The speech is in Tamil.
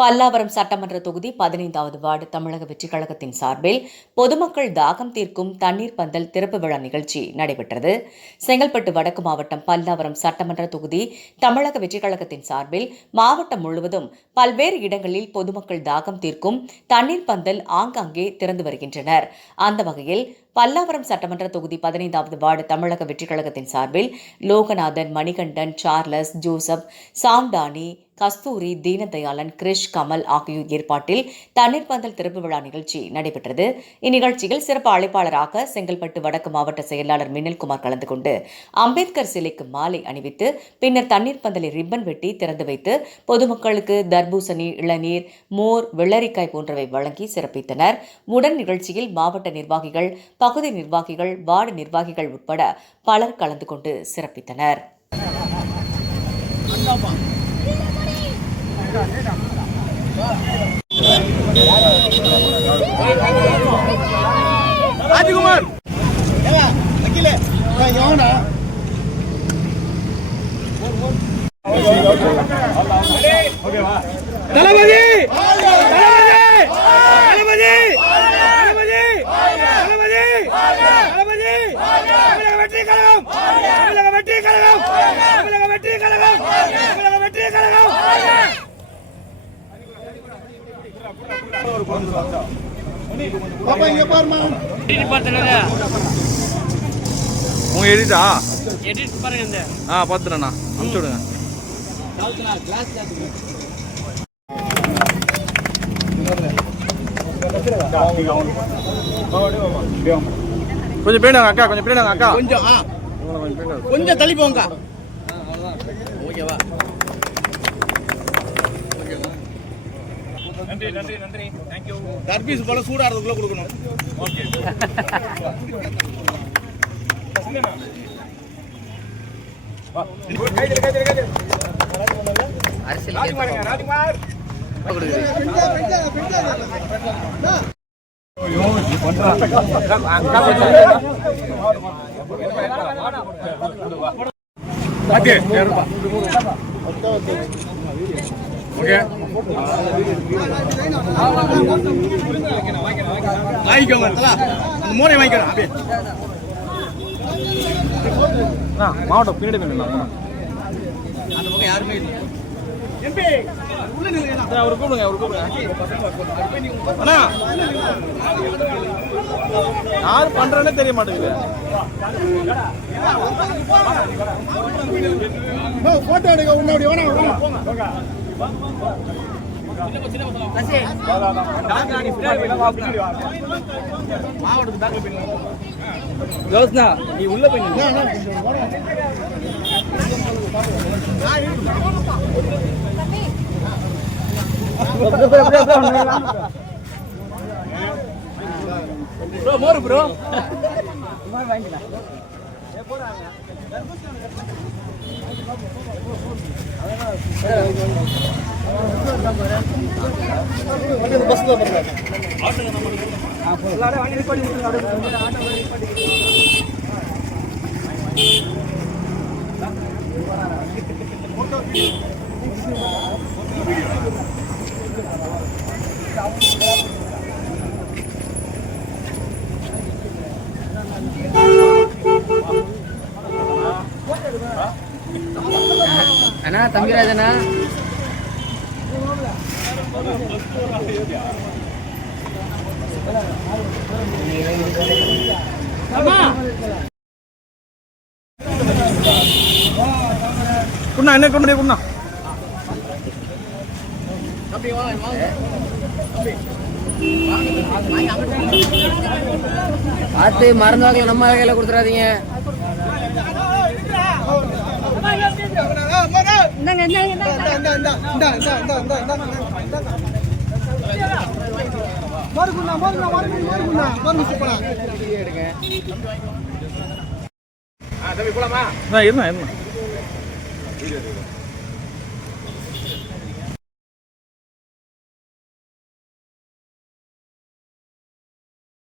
பல்லாவரம் சட்டமன்ற தொகுதி பதினைந்தாவது வார்டு தமிழக வெற்றிக் கழகத்தின் சார்பில் பொதுமக்கள் தாகம் தீர்க்கும் தண்ணீர் பந்தல் திறப்பு விழா நிகழ்ச்சி நடைபெற்றது. செங்கல்பட்டு வடக்கு மாவட்டம் பல்லாவரம் சட்டமன்ற தொகுதி தமிழக வெற்றிக் கழகத்தின் சார்பில் மாவட்டம் முழுவதும் பல்வேறு இடங்களில் பொதுமக்கள் தாகம் தீர்க்கும் தண்ணீர் பந்தல் ஆங்காங்கே திறந்து வருகின்றனர். அந்த வகையில் பல்லாவரம் சட்டமன்ற தொகுதி பதினைந்தாவது வார்டு தமிழக வெற்றிக் கழகத்தின் சார்பில் லோகநாதன் மணிகண்டன் சார்லஸ் ஜோசப் சாம்டானி கஸ்தூரி தீனதயாளன் கிரிஷ் கமல் ஆகியோர் ஏற்பாட்டில் தண்ணீர் பந்தல் திறப்பு விழா நிகழ்ச்சி நடைபெற்றது. இந்நிகழ்ச்சியில் சிறப்பு அழைப்பாளராக செங்கல்பட்டு வடக்கு மாவட்ட செயலாளர் மின்னல்குமார் கலந்து கொண்டு அம்பேத்கர் சிலைக்கு மாலை அணிவித்து பின்னர் தண்ணீர் பந்தலை ரிப்பன் வெட்டி திறந்து வைத்து பொதுமக்களுக்கு தர்பூசணி இளநீர் மோர் வெள்ளரிக்காய் போன்றவை வழங்கி சிறப்பித்தனர். உடன் நிகழ்ச்சியில் மாவட்ட நிர்வாகிகள் பகுதி நிர்வாகிகள் வார்டு நிர்வாகிகள் உட்பட பலர் கலந்து கொண்டு சிறப்பித்தனர். ராஜகுமார்! எவனா தளபதி! தளபதி! தளபதி! தளபதி! தளபதி! தமிழக வெற்றி கழகம்! தமிழக வெற்றி கழகம்! தமிழக வெற்றி கழகம்! தமிழக வெற்றி கழகம்! உங்க எடிட்டா எடிட் பாருங்க இந்த. ஆ பார்த்துறேண்ணா அனுப்பிச்சு விடுங்க. கொஞ்சம் பேணுங்க அக்கா கொஞ்சம் பேணுங்க அக்கா. கொஞ்சம் கொஞ்சம் தள்ளி போங்க ஓகேவா? நன்றி நன்றி நன்றி. தேங்க்யூ தர்பீஸ் போல சூடாறதுக்குள்ள கொடுக்கணும். ஓகே வாங்கிக்கோங்க தலா அந்த மூளை வாங்கிக்கணும் அப்படியே மாவட்டம் பின்னாடி அந்த பக்கம் யாருமே இல்லை எம்பி உள்ள நில்லுங்க அவர் கூப்பிடுங்க அவர் கூப்பிடுங்க. அண்ணா. யார் பண்றேன்னே தெரிய மாட்டேங்குது. போட்டோ எடுக்க உன்னோட வேணா போங்க மாவட்டத்துக்கு ஜோஸ்னா நீ உள்ள போய் ப்ரோ மோர் ப்ரோ அண்ணா தம்பிராஜ் அண்ணா குண்ணா என்ன கொண்டு குண்ணா பார்த்து மருந்து வாங்கல நம்ம கையில கொடுத்துறாதீங்க இருந்தா இருந்தா